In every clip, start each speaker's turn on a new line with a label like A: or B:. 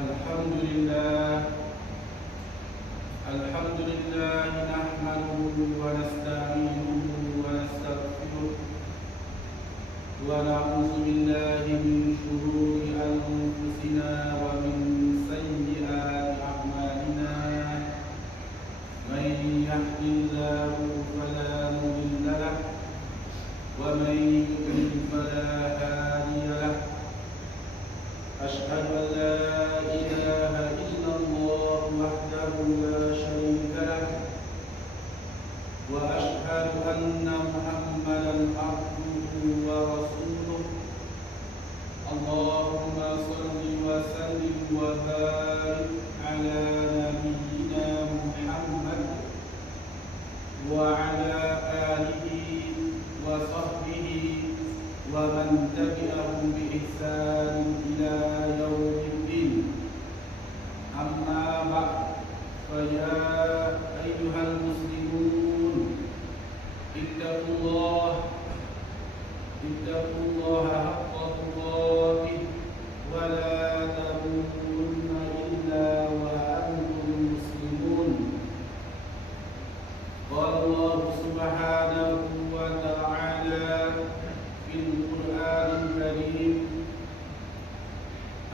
A: الحمد لله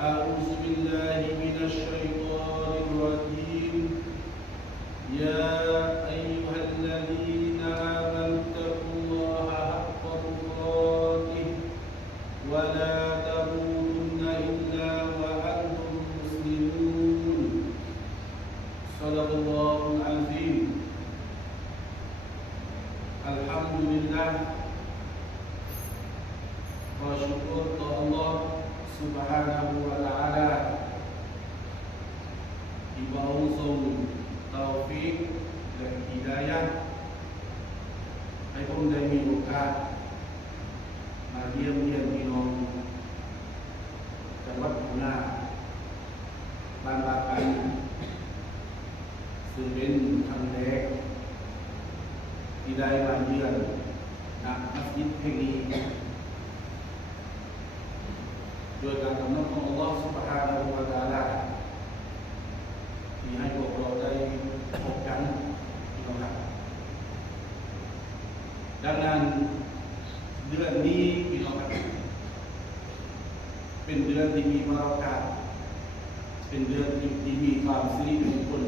A: أعوذ بالله من الشيطان الرجيم. يا ซึ่งเป็นครั้งแรกที่ได้มาเยือนณมัสยิดแห่งนี้โดยการกำหนดของ Allah Subhanahu wa Ta'ala ที่ให้พวกเราได้พบกันพี่น้องครับดังนั้นเดือนนี้พี่น้องครับเป็นเดือนที่มีวาระกาศเป็นเดือนที่มีความสิริมงคล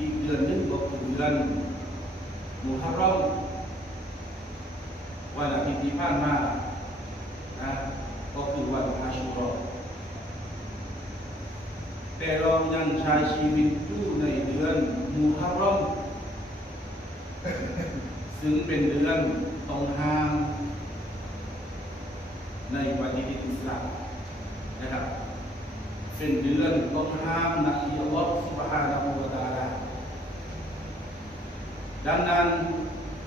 A: อีกเดือนหนึงก็คือเดือนมุฮัรรอมวันอาทิตย์ที่ผ่านมานะก็คือวันอาชูรอแต่เรายังใช้ชีวิตอยู่ในเดือนมุฮัรรอมซึ่งเป็นเดือนตรงห้ามในปฏิทินอิสลามนะครับเป็นเดือนต้องห้ามนักที่อัลลอฮฺสุบฮานะฮูวะตะอาลา ดังนั้น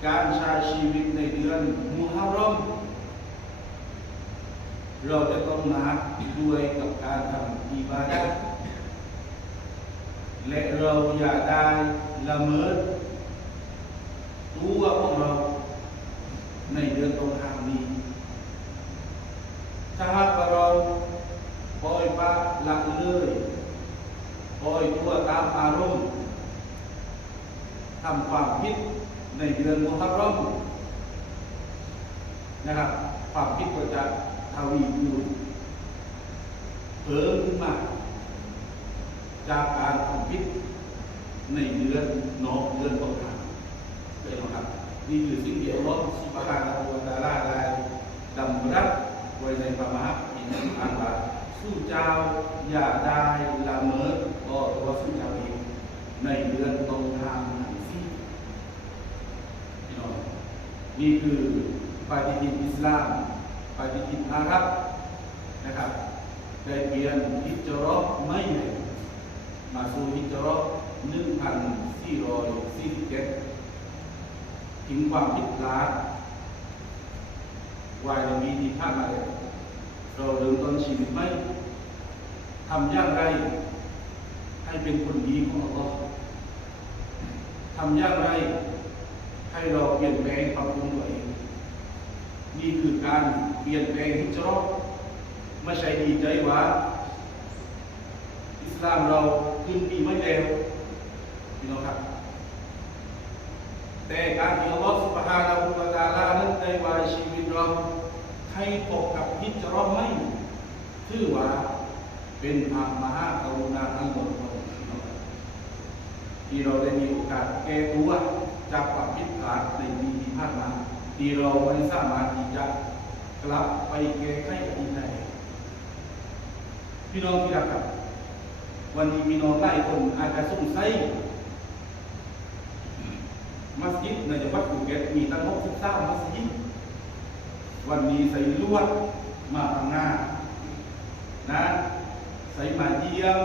A: การใช้ชีวิตในเดือนมุฮัรรอมเราจะต้องนับด้วยกับการทำอิบาดะห์และเราอย่าได้ละเมิดตัวของเราในเดือนตรงห้ามนี้ถ้าหากว่าเราปล่อยปละละเลยปล่อยตัวตามอารมณ์ ทำความผิดในเดือนมุฮัรรอมนะครับ ความผิดก็จะทวีคูณเพิ่มขึ้นมาจากการทำผิดในเดือนนอกเดือนตรงกลางเลยนะครับนี่คือสิ่งที่อัลลอฮฺสุบฮานะฮูวะตะอาลาได้ดำรัสไว้ในพระมหาคัมภีร์อันว่าสู้เจ้าอย่าได้ละเมิดต่อตัวสู้เจ้าเองในเดือนตรงทางนพี่น้อง นี่คือปฏิทินอิสลามปฏิทินอาหรับนะครับได้เปลี่ยนฮิจราะห์ไม่ใหม่มาสู่ฮิจราะห์1447ถึงความผิดพลาดวายในปีที่ผ่านมาแล้วเราเริ่มต้นชีวิตใหม่ทำอย่างไรให้เป็นคนดีของอัลลอฮ์ทำอย่างไร ให้เราเปลี่ยนแปลงปรับปรุงตัวเองนี่คือการเปลี่ยนแปลงฮิจราะห์ไม่ใช่ดีใจว่าอิสลามเราขึ้นปีไม่เร็วพี่น้องครับ แต่การที่อัลลอฮฺสุบฮานะฮูตะอาลานั้นได้ว่าชีวิตเราให้ตกกับฮิจราะห์ไม่ถือว่าเป็นทางมหากรุณาอันล้นพ้นพี่งที่เราได้มีโอกาสแก้ตัว จากความผิดพลาดในปีที่ผ่านมาที่เราไม่สามารถที่จะกลับไปแก้ไขอีกได้พี่น้องที่รักครับวันนี้พี่น้องหลายคนอาจจะสงสัยมัสยิดในจังหวัดภูเก็ตมีตั้ง63มัสยิดวันนี้ใส่ลวดมาทางหน้านะใส่มาเยี่ยม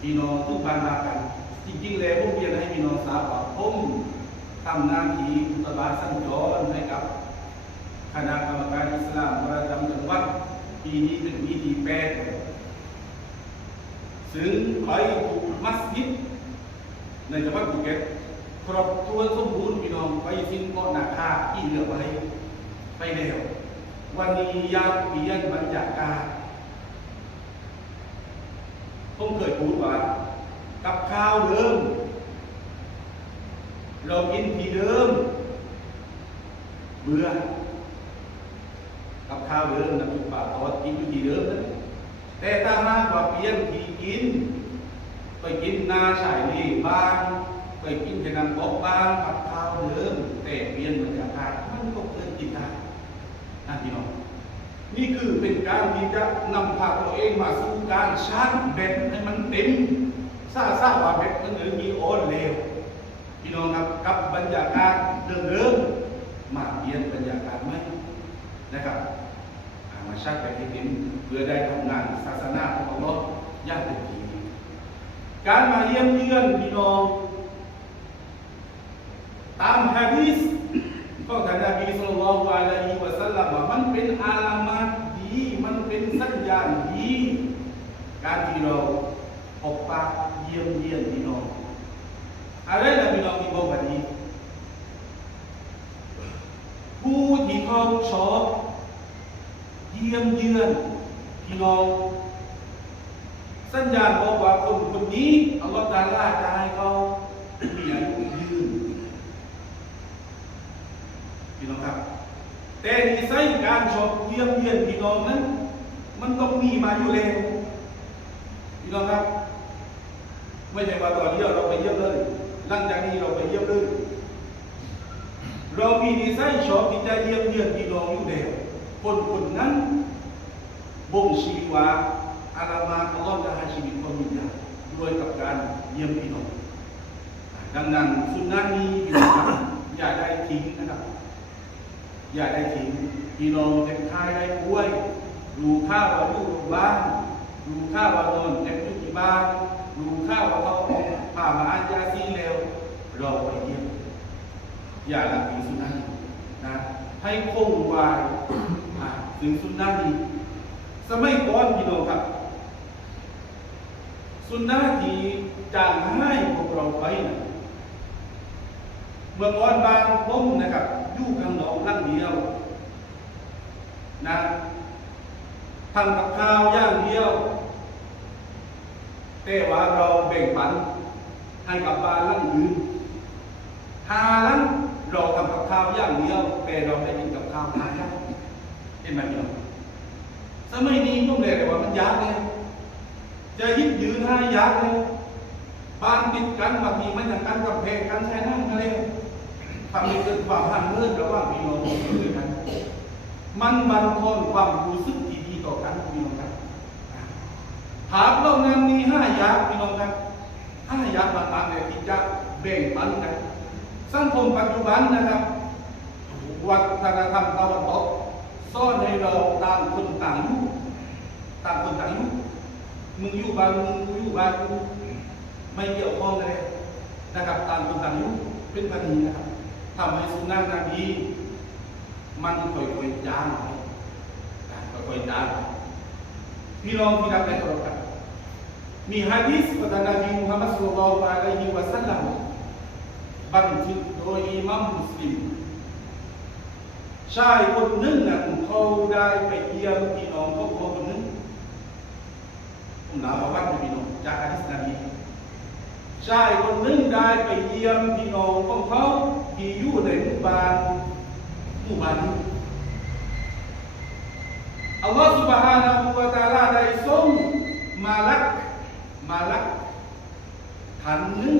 A: พี่น้องทุกบ้านมากัน จริงๆแล้วผมเรียนให้พี่น้องทราบว่าผมทำหน้าที่อุตบาสัญจรให้กับคณะกรรมการอิสลามประจำจังหวัดปีนี้เป็นปีที่แปดซึ่งไปถูกมัสยิดในจังหวัดภูเก็ตครบถ้วนสมบูรณ์พี่น้องไปสิ้นเกาะนาคาที่เหลือไว้ไปแล้ววันนี้ยากเปลี่ยนบรรยากาศผมเคยพูดว่า กับข้าวเดิม เรากินที่เดิม เบื่อ กับข้าวเดิมนะคุณป่าตอดกินอยู่ที่เดิมนะแต่ถ้าหากว่าเปลี่ยนที่กิน ไปกินนาชายนี่บ้าง ไปกินที่นันบอกบ้างกับข้าวเดิม แต่เปลี่ยนบรรยากาศมันก็เกินกินได้นะพี่น้องนี่คือเป็นการที่จะนำพาตัวเองมาสู่การชาร์จแบตให้มันเต็ม ซาซาว่าแบตมันเหลือมีโอนเลวพี่น้องครับกับบรรยากาศเดิมๆมาเปลี่ยนบรรยากาศไหมนะครับมาชาร์จแบตให้เต็มเพื่อได้ทำงานศาสนาของอัลลอฮ์ย่างเต็มที่การมาเยี่ยมเยือนพี่น้อง ตามฮะดีษก็ท่านนบีสุลต่านละอะลัยฮิวะสัลลัมว่ามันเป็นอาลามาตดีมันเป็นสัญญาณดี การที่เราพบปะ เยี่ยมเยียนพี่น้องอะไรนะพี่น้องที่บอกวันนี้ผู้ที่เขาชอบเยี่ยมเยือนพี่น้องสัญญาณบอกว่าคนคนนี้อัลลอฮฺตาลาจะให้เขามีอายุยืนพี่น้องครับ แต่นิสัยการชอบเยี่ยมเยียนพี่น้องนั้น มันต้องมีมาอยู่แล้วพี่น้องครับ ไม่ใช่ว่าตอนเดียวเราไปเยี่ยมเลยหลังจากนี้เราไปเยี่ยมเลยเรามีนิสัยชอบที่จะเยี่ยมเยียนพี่น้องอยู่แล้วคนคนนั้นบ่งชี้ว่าอาลามาอัลลอฮ์จะให้ชีวิตคนมีอย่างด้วยกับการเยี่ยมพี่น้องดังนั้นสุนนะนี้องครับอย่าได้ทิ้งนะครับ อย่าได้ทิ้งพี่น้องเป็นค่ายได้ป่วยดูข้าวว่าอยู่โรงพยาบาลดูข้าวว่านอนเจ็บอยู่ที่บ้าน ดูข้าวว่าเขาผ่ามาอาญาซีแล้วเราไปเยี่ยมอย่าละทิ้งสุนนะนี้นะให้คงว้อ่าถึงสุนนะนี้สมัยก่อนพี่น้องครับ สุนนะที่จางให้พวกเราไปนะเมื่อก่อนบางผมนะครับอยู่ข้างนอกร่างเดียวนะทำกับข้าวย่างเดียว แต่ว่าเราแบ่งปันให้กับบ้านหลังอื่นทานั้นเราทำกับข้าวอย่างเดียวแต่เราได้กินกับข้าวทานได้เห็นไหมพี่น้สมัยนี้ต้องเรียกว่ามันยากเลยจะยึดยืนให้ยากเลยบ้านติดกันบางทีมันอย่างกันกับเพงกันใช้นั่งกันเลยทำให้เกิดความห่างเหินระหว่างพี่น้องด้วยกันมันบันทอนความรู้สึกที่ดีต่อกันพี่น้องครับ ถามเรานั้นมีห้าอย่างพี่น้องครับห้าอย่างต่างๆเนี่ยที่จะแบ่งปันกันสังคมปัจจุบันนะครับ วัฒนธรรมตะวันตกซ่อนให้เราต่างคนต่างอยู่ต่างคนต่างอยู่มึงอยู่บ้านมึงอยู่บ้านกูไม่เกี่ยวข้องเลยนะครับต่างคนต่างอยู่เป็นปัญหานะครับทำให้สุนัขนาบีมันค่อยๆจางค่อยๆจางพี่น้องที่รักและเคารพครับ มีฮะดีษของท่านนบีมุฮัมมัดสุลลัลลอฮุอะลัยฮิวะสัลลัมบันทึกโดยอิหมัมมุสลิม ชายคนหนึ่งนะเขาได้ไปเยี่ยมพี่น้องครอบครัวคนหนึ่งผมหนาประวัติพี่น้องจากอาทิตย์นาบีชายคนหนึ่งได้ไปเยี่ยมพี่น้องของเขาที่อยู่ในหมู่บ้านหมู่บ้านนี้อัลลอฮฺ سبحانه และ تعالى ได้ส่งมาลัก มาลักขันนึง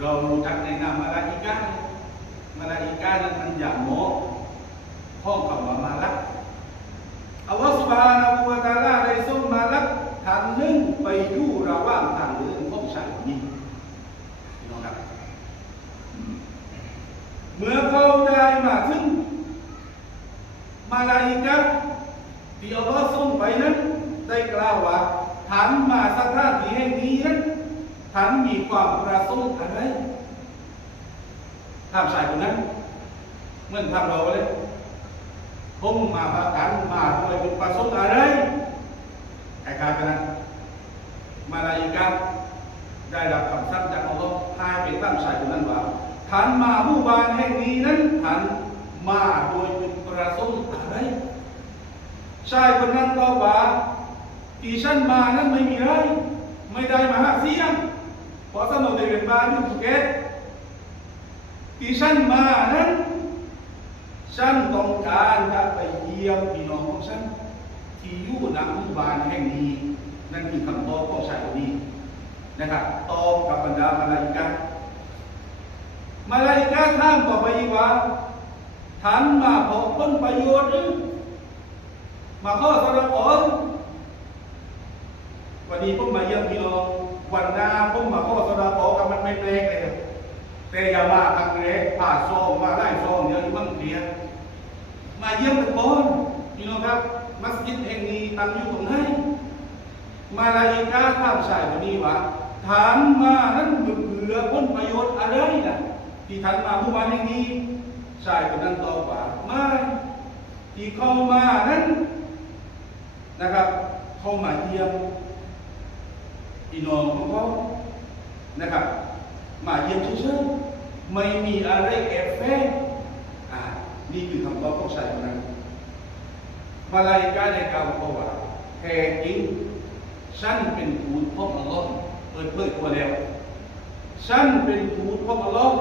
A: เรารู้จักในนามมาลาอิกามาลาอิกานั้นมันอย่างหมอพ้องกับว่ามาละอัลลอฮฺสุบฮานาบูตาลาได้ส่งมาลักขันนึงไปดูระว่างทางเดินของฉันนี้พี่น้เมื่อเขาได้มาถึงมาลาอิกาที่อัลลอฮฺส่งไปนั้นได้กล่าวว่า ท่านมาสถานที่แห่งนี้นั้นท่านมีความประสงค์อะไรถามชายคนนั้นเมื่อนถามเราเลยผมมาประกันมาโดยเป็นประสงค์อะไรไอ้การกันนั้นมาลาอิกาได้รับคำสั่งจากอัลลอฮ์ให้ไปตั้งชายคนนั้นว่าท่านมาหมู่บ้านแห่งนี้นั้นท่านมาโดยเป็นประสงค์อะไรชายคนนั้นก็ว่า ที่ฉันมานั้นไม่มีไร ไม่ได้มาหาเสียงเพราะสนุกในเป็นบ้านอยู่ภูเก็ตที่ฉันมานั้น ฉันต้องการจะไปเยี่ยมพี่น้องของฉัน ที่อยู่ณหมู่บ้านแห่งนี้ นั่นคือคำตอบของชายคนนี้นะครับตอบกับบรรดามาลาอิกามาลาอิกาถามต่อไปอีกว่าท่านมาพบผลประโยชน์หรือมาข้อสรุปก่อน วันนี้ผมมาเยี่ยมพี่น้องวันหน้าผมมาข้อสรุปก่อนกับมันไม่แปลกเลยแต่อย่ามาครั้งแรกผ่าซองมาได้ซองเดี๋ยวนี้มันเคลียมาเยี่ยมกันก่อนพี่น้องครับ มัสยิดแห่งนี้ตั้งอยู่ตรงไหนมาลาอิกาถามชายคนนี้ว่าถามมานั้นเบื่อผลประโยชน์อะไรนะที่ท่านมาเมื่อวานแห่งนี้ชายคนนั้นตอบว่าไม่ที่เข้ามานั้นนะครับ เข้ามาเยี่ยม พี่น้องของเขานะครับ มาเยี่ยมเฉยๆไม่มีอะไรแอบแฝงอ่านี่คือคำตอบของชายคนนั้นมาลายกาในกล่าวเขาว่าแท้จริงฉันเป็นทูตของอัลลอฮ์เปิดเผยตัวแล้วฉันเป็นทูตของอัลลอฮ์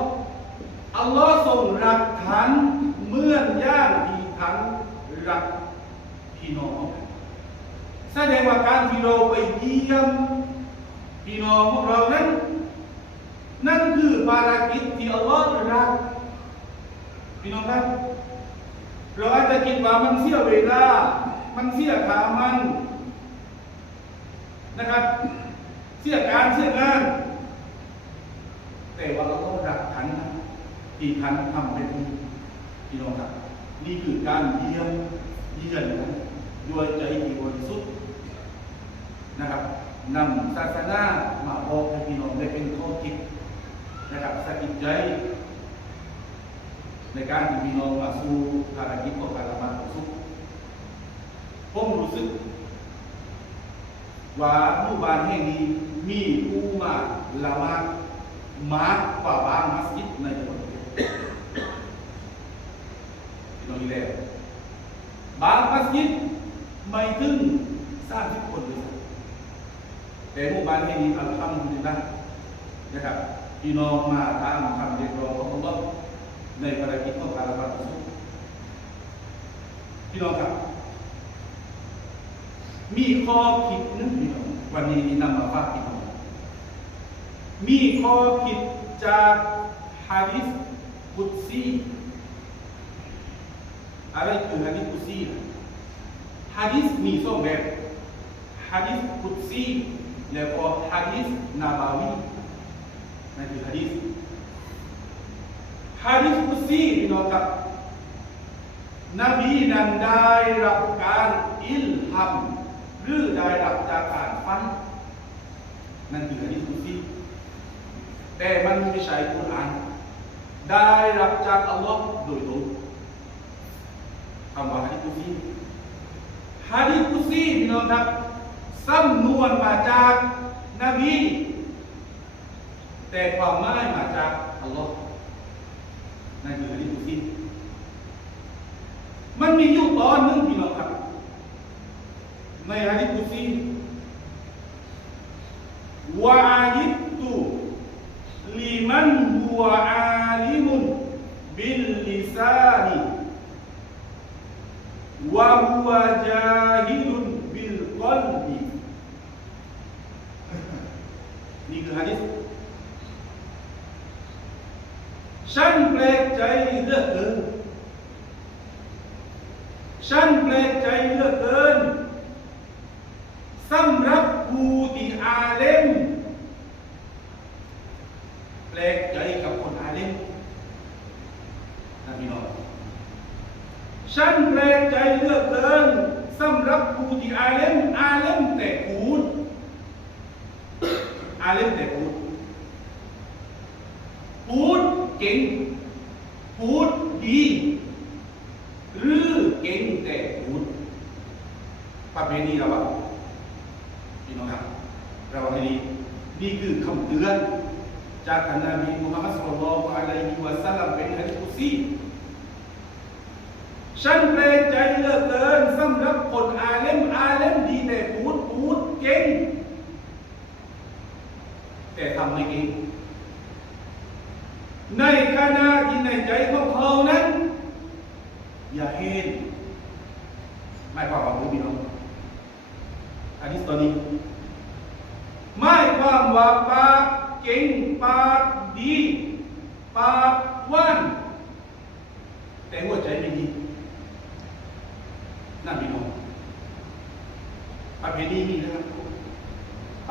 A: อัลลอฮ์ทรงรักฐานเมื่อนย่างที่ฐานรักพี่น้องแสดงว่าการที่เราไปเยี่ยม พี่น้องของเรานั้น นั่นคือภารกิจที่อัลลอฮ์รักพี่น้องครับเราอาจจะคิดว่ามันเสียเวลา มันเสียขามันนะครับ เสียการเสียงาน แต่ว่าเราต้องรักขันนะที่ขันทำเป็นพี่น้องครับ นี่คือการเยี่ยมเยี่ยนด้วยใจที่บริสุทธิ์นะครับ นำศาสนามาบอกให้พี่น้องได้เป็นข้อคิดนะครับสะกิดใจ ในการที่พี่น้องมาสู่ภารกิจของการละหมาดสุขผมรู้สึก ว่าหมู่บ้านแห่งนี้มีผู้มาละหมาดมากกว่าบางมัสยิดในจังหวัดภูเก็ตพี่น้องอีแล้วบางมัสยิดไม่ถึงสามสิบคนเลย แต่หมู่บ้านแห่งนี้อัลฮัมดุลิลละนะครับพี่น้องมาตามคำเรียกร้องของอัลลอฮ์ในภารกิจของการละหมาดสุขพี่น้องครับ มีข้อคิดนึงพี่น้องวันนี้ที่นำมาฝากพี่น้องมีข้อคิดจากฮะดิษกุดซีอะไรคือฮะดิษกุดซีฮะดิษมีสองแบบฮะดิษกุดซี แล้วก็ฮะดิษนาบาวีนั่นคือฮะดิษฮะดิษกุซีพี่น้องครับนบีนั้นได้รับการอิลฮัมหรือได้รับจากการฟังนั่นคือฮะดิษกุซีแต่มันไม่ใช่กุรอานได้รับจากอัลลอฮ์โดยตรงคำว่าฮะดิษกุซีฮะดิษกุซีพี่น้องครับ สำนวนมาจากนบีแต่ความหมายมาจากอัลลอฮ์นั่นคือฮะดิษกุซีมันมีอยู่ตอนหนึงพี่น้องครับ ในฮะดิษกุซีวะอายิตตุลิมันฮัวอาลิมุนบิลลิซานีวะฮัวจาฮิลุนบิลกอลบี นี่คือฮะดิษฉันแปลกใจเหลือเกินฉันแปลกใจเหลือเกินสำหรับผู้ที่อาเลมแปลกใจกับคนอาเลมนะพี่น้องฉันแปลกใจเหลือเกินสำหรับผู้ที่อาเลมอาเลมแต่พูด อาเลมแต่พูดพูดเก่งพูดดีหรือเก่งแต่พูดประเพณีเราอะพี่น้องครับเราให้ดีนี่คือคำเตือน จากท่านนบีมุฮัมมัดสุลลัลอะลัยฮิวะซัลลัมเป็นฮะดิษกุซีฉันแปลกใจเหลือเกินสำหรับคนอาเลมอาเลมดีแต่พูดพูดเก่ง แต่ทำไม่เก่ในขณะที่ในใจของเขานั้น อย่าเห็นไม่ความว่าพี่น้องอันนี้ตัวนี้ไม่ความว่าปากเก่งปากดีปากว่านแต่หัวใจไม่ดีนั่นพี่น้องประเพณีนี้นะครับ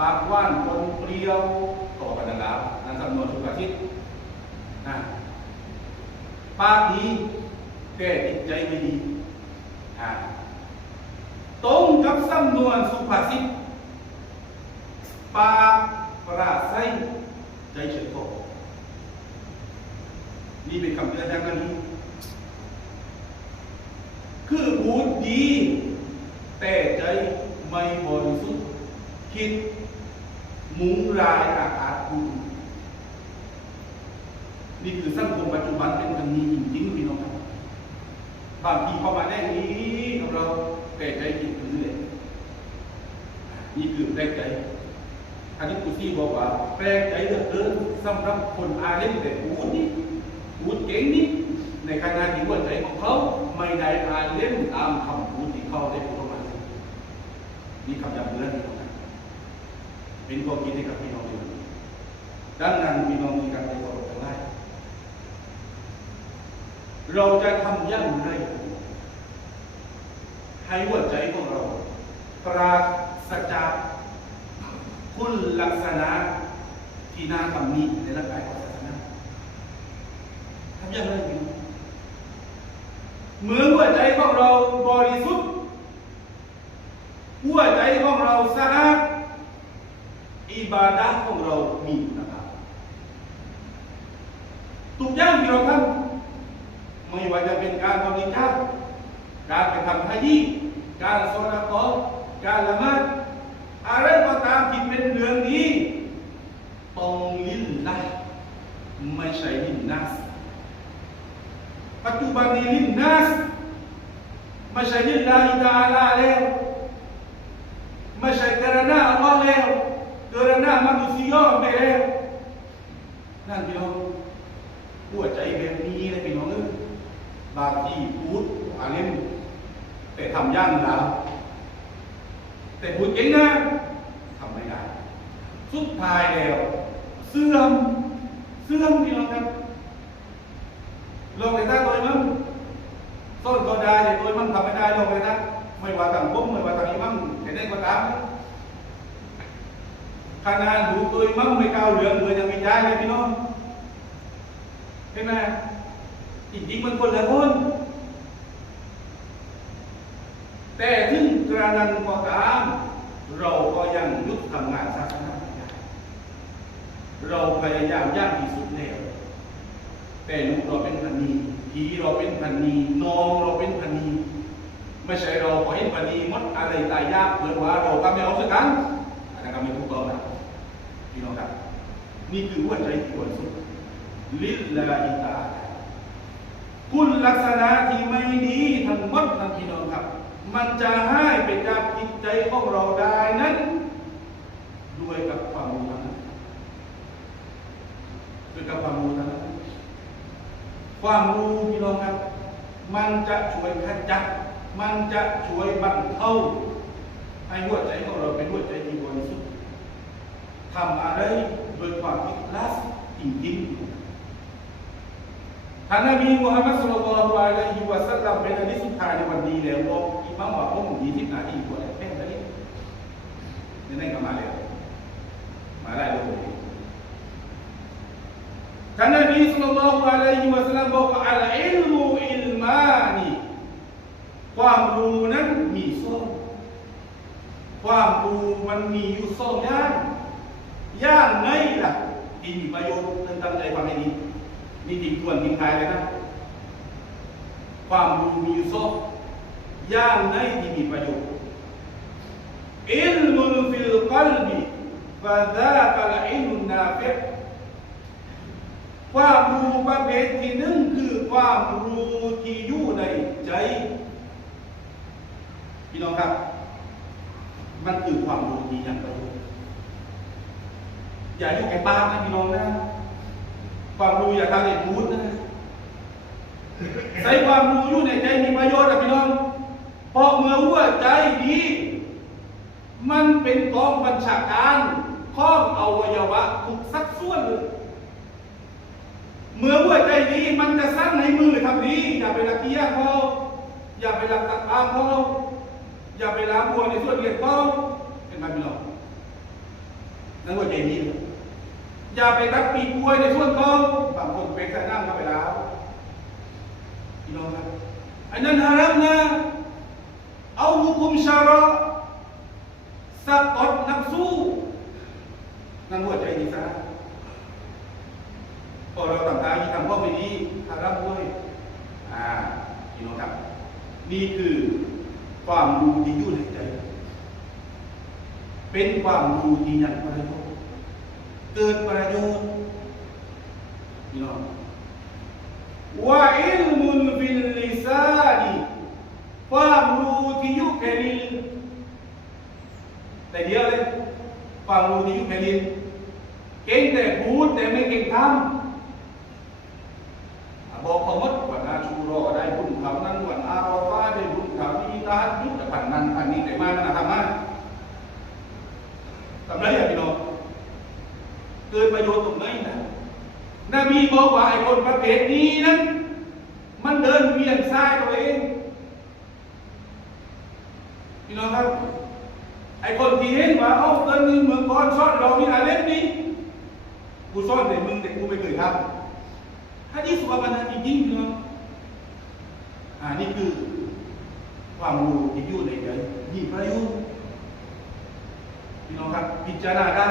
A: ปากว่านคนเปรี้ยวต่อกันนั่นแล้วนั่นสำนวนทุกอาทิตย์นะปากดีแต่จิตใจไม่ดีตรงกับสำนวนสุภาษิตปากปราศัยใจเฉยโตนี่เป็นคำเตือนจากนั้นนี้คือพูดดี แต่ใจไม่บริสุทธิ์คิด มุงรายอาฆาคุณนี่คือสังคมปัจจุบันเป็นแบบนี้จริงๆพี่น้องครับบางทีเข้ามาได้นี้กับเราแต่ใจผิดหรือเลยนี่คือแปลกใจอันนี้กุซี่บอกว่า แปลกใจเหลือเกินสำหรับคนอาเล่นแต่พูดนี่พูดเก่งนี่ในขณะที่หัวใจของเขาไม่ได้อาเล่นตามคำพูดที่เขาได้พูดออกมานี่คำยำเตือนี่ เป็นข้อคิดให้กับพี่น้องด้วยดังนั้นพี่น้องมีการไปบอกกันได้เราจะทำอย่างไรให้หัวใจของเรา ปราศจากคุณลักษณะที่น่าตำหนิในร่างกายของศาสนาทำอย่างไรดีเหมือนหัวใจของเราบริสุทธิ์หัวใจของเราสะอาด อิบาดะห์ของเรามีนะครับทุกอย่างที่เราทำไม่ว่าจะเป็นการบริจาคการไปทำฮัจญีการสละกอการละหมาดอะไรก็ตามที่เป็นเรื่องนี้ต้องลิลละไม่ใช่ลินนัสปัจจุบันนี้ลินนัสไม่ใช่ลิลลาฮิตาอาลาแล้วไม่ใช่กรณาอัลลอฮ์แล้ว กรณามนุษย์ยอมไปแล้วนั่นพี่น้องหัวใจแบบนี้นะพี่น้องเอ้ยบางทีพูดอาเล่นแต่ทำย่างแล้วแต่พูดเก่งนะทำไม่ได้สุดท้ายแล้วเสื่อมเสื่อมพี่น้องครับลงในตั้งโดยมั่งต้นก็ได้แต่โดยมั่งทำไม่ได้ลงในตั้งไม่ว่าต่างปุ๊บไม่ว่าต่างนี้มั่งแต่ได้ก็ตาม ขนาดดูโดยมั่งไม่ก้าวเหลืองเลยยังมีใจเลยพี่น้องเห็นไหมจริงๆมันคนละคนแต่ถึงกระนั้นก็ตามเราก็ยังยุดทำงานศาสนาไม่ได้เราพยายามยากที่สุดแล้วแต่ลูกเราเป็นพันนีผีเราเป็นพันนีน้องเราเป็นพันนีไม่ใช่เราพอเห็นพันนีมดอะไรตายยากเกินว่าเราก็ไม่เอาสักกันนั้นก็ไม่ถูกต้องนะพี่น้องครับ นี่คือหัวใจที่บริสุทธิ์ลิลลาฮิตาลากุลลักษณะที่ไม่ดีทั้งหมดนะพี่น้องครับ มันจะให้ไปจากจิตใจของเราได้นั้น ด้วยกับความรู้นั้นด้วยกับความรู้นั้นความรู้พี่น้องครับ มันจะช่วยขจัด มันจะช่วยบรรเทาให้หัวใจของเราเป็นหัวใจที่บริสุทธิ์ทำอะไร โดยความอิคลาสจริงๆท่านนบีมุฮัมมัดสุลลัลลอฮุอะลัยฮิวะสัลลัมเป็นอันที่สุดท้ายในวันนี้แล้วบอกอิมัมบอกผมยี่สิบนาทีกว่าแล้วแค่นี้นี่นั่นก็มาแล้วมาได้เลยท่านนบีสุลลัลลอฮุอะลัยฮิวะสัลลัมบอกว่าอัลอิลมุอิลมานีความรู้นั้นมีสองความรู้มันมีอยู่สองอย่าง ย่างไงล่ะที่มีประโยชน์ท่านตั้งใจฟังให้ดีนี่ทิ้งทวนทิ้งท้ายเลยนะความรู้มีอยู่สองย่างไงที่มีประโยชน์อิลมุนฟิลกัลบีฟาดากัลอิลมุนนาเฟความรู้ประเภทที่หนึ่งคือความรู้ที่อยู่ในใจพี่น้องครับ มันคือความรู้ที่ยังประโยชน์ อย่าอยู่แก่ปานะพี่น้องนะ ความรู้อย่าทำให้พูดนะใส่ความรู้อยู่ในใจมีประโยชน์นะพี่น้องเพราะเมื่อหัวใจดี มันเป็นกองบัญชาการของอวัยวะทุกสัดส่วนเลยเมื่อหัวใจดีมันจะสร้างในมือทำดีอย่าไปรักเกียร์เขาอย่าไปรักตักตามเขาอย่าไปล้างบัวในส่วนเรียนเขาเป็นไหมพี่น้องนั่นหัวใจดีเลย อย่าไปรักปีกล้วยในส่วนเขาบางคนเป็นแค่นั่งเข้าไปแล้วพี่น้องครับอันนั้นฮารัมนะเอาหุคุมชาระสักอดนักสู้นั่นหัวใจดีซะพอเราต่างๆที่ทำก็ไม่ดีฮารัมด้วยอ่าพี่น้องครับนี่คือความรู้ที่อยู่ในใจ เป็นความรู้ที่ยังประโย เกิดประโยชน์พี่น้องว่าอิลมุนฟิลลิซานีความรู้ที่อยู่แค่ลิ้นแต่เดียวเลยความรู้ที่อยู่แค่ลิ้นเก่งแต่พูดแต่ไม่เก่งทำบอกเขาหมดวันอาชูรอได้บุญเขานั้นวันอาราฟาได้บุญเขาที่ตายุทธพันนั้นพันนี้แต่มามันทำมาทำไรอะพี่น้อง เกิดประโยชน์ตรงไหนนะนบีบอกว่าไอ้คนประเภทนี้นั้นมันเดินเวียนซ้ายตัวเองพี่น้องครับไอ้คนที่เห็นว่าเอาเดินนี่เมืองก่อนซ่อนเรานี่อะไรนี่กูซ่อนแต่มึงแต่กูไม่เคยทำฮะดิษว่ามันจริงๆเนาะอ่านี่คือความรู้ที่อยู่ในใจมีประโยชน์พี่น้องครับพิจารณาได้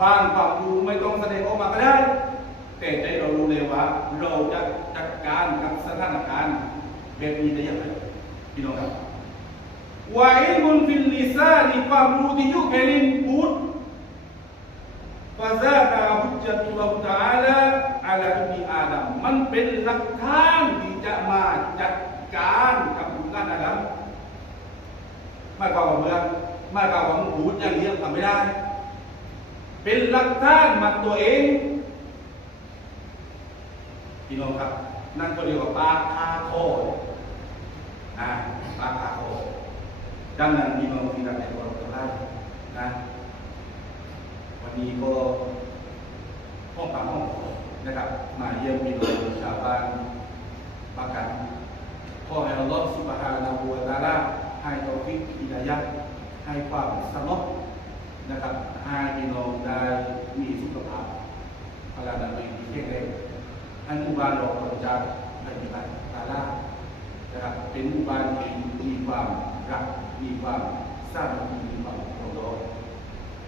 A: บางความรู้ไม่ต้องแสดงออกมาก็ได้ แต่ใจเรารู้เลยว่า เราจะจัดการกับสถานการณ์แบบนี้ได้อย่างไรพี่น้องครับวัยมุนฟิลลิซานีความรู้ที่อยู่ภายในพูดฟาซาคาหุจจตุลลอฮฺตาลาอาลาอุบีอาดัมมันเป็นหลักฐานที่จะมาจัดการกับบุคคลอาดัมม่กกว่าเมื่อไม่กกว่าของพูดอย่างเดียวทำไม่ได้ เป็นหลักฐานมาตัวเองพี่น้องครับ นั่นก็เรียกว่าปากคาโคนะปากคาโคดังนั้นพี่น้องที่รักในตัวเราทั้งหลายนะวันนี้ก็ห้องปากห้องนะครับมาเยี่ยมพี่น้องชาวบ้านปากันขอให้อัลลอฮฺสุบฮานาหูวะตาลาให้ตอฟิกฮิดายะให้ความสงบ นะครับให้พี่น้องได้มีสุขภาพพลานามัยที่แข็งแรงให้หมู่บ้านเราประจักษ์ปฏิบัติตาลานะครับเป็นหมู่บ้านที่มีความรักมีความสร้างมีความเคารพ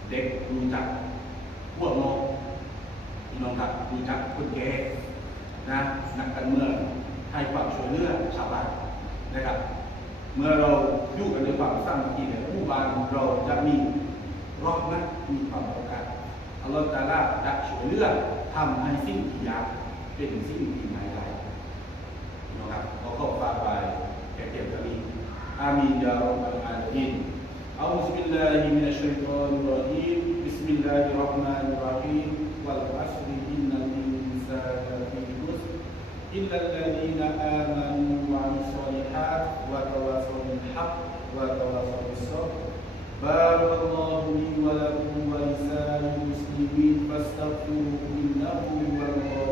A: เด็กรู้จักพวกน้องพี่น้องครับรู้จักคนแก่นะนักการเมืองให้ความช่วยเหลือชาวบ้านนะครับ เมื่อเราอยู่กันด้วยความสร้างที่ในผู้บ้านเราจะมี รอบนั้นมีความโอกาสอัลลอฮฺตาลาจะช่วยเลือกทำให้สิ่งที่ยากเป็นสิ่งที่ไม่ได้นะครับก็ขอฝากไว้แก่เก็บกันนี้อามีนยาอัลลอฮฺอาลีน أعوذ بالله من الشيطان الرجيم بسم الله الرحمن الرحيم والعصر إن الإنسان لفي خسر إلا الذين آمنوا وعملوا الصالحات وتواصوا بالحق وتواصوا بالصبر بارك الله لي ولكم ولسان المسلمين فاستغفروه إنه هو الغفور